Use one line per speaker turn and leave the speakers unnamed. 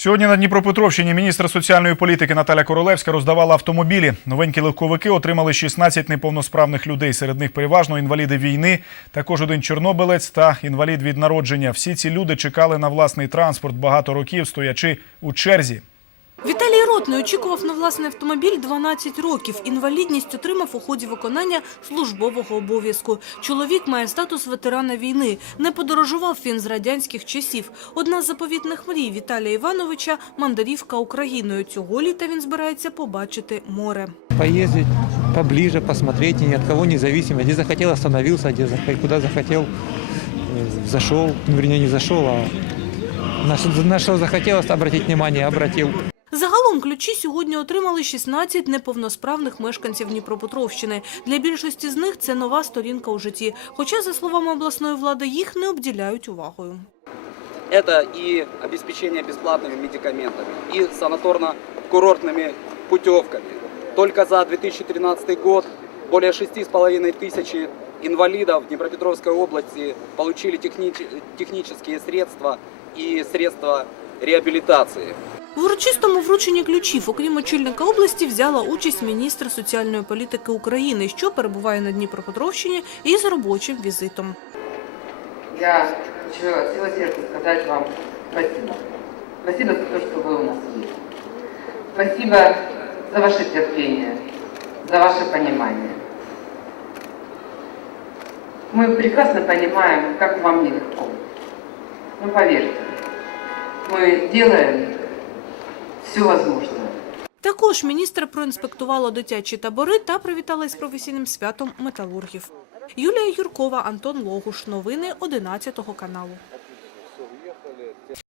Сьогодні на Дніпропетровщині міністр соціальної політики Наталя Королевська роздавала автомобілі. Новенькі легковики отримали 16 неповносправних людей. Серед них переважно інваліди війни, також один чорнобилець та інвалід від народження. Всі ці люди чекали на власний транспорт багато років, стоячи у черзі.
Віталій очікував на власний автомобіль 12 років. Інвалідність отримав у ході виконання службового обов'язку. Чоловік має статус ветерана війни. Не подорожував він з радянських часів. Одна з заповітних мрій Віталія Івановича – мандарівка Україною. Цього літа він збирається побачити море.
поездить поближе, посмотреть, и ни от кого не зависимо. Где захотел, остановился, где зах- куда захотел, э, зашел. Ну, вернее, не зашел, а на что захотелось обратить внимание, обратил.
Загалом ключі сьогодні отримали 16 неповносправних мешканців Дніпропетровщини. Для більшості з них це нова сторінка у житті. Хоча, за словами обласної влади, їх не обділяють увагою.
Это и обеспечение бесплатными медикаментами, и санаторно-курортными путевками. Только за 2013 год более 6,5 тысячи инвалидов в Днепропетровской области получили техни- технические средства и средства реабилитации.
В урочистому врученні ключів, окрім очільника області, взяла участь міністр соціальної політики України, що перебуває на Дніпропетровщині із робочим візитом.
Я хочу от всего сердца сказать вам спасибо. Спасибо за то, что вы у нас есть. Спасибо за ваше терпение, за ваше понимание. Мы прекрасно понимаем, как вам нелегко. Но поверьте, мы делаем все возможное.
Також міністр проінспектувала дитячі табори та привітала з професійним святом металургів. Юлія Юркова, Антон Логуш. Новини 11 каналу.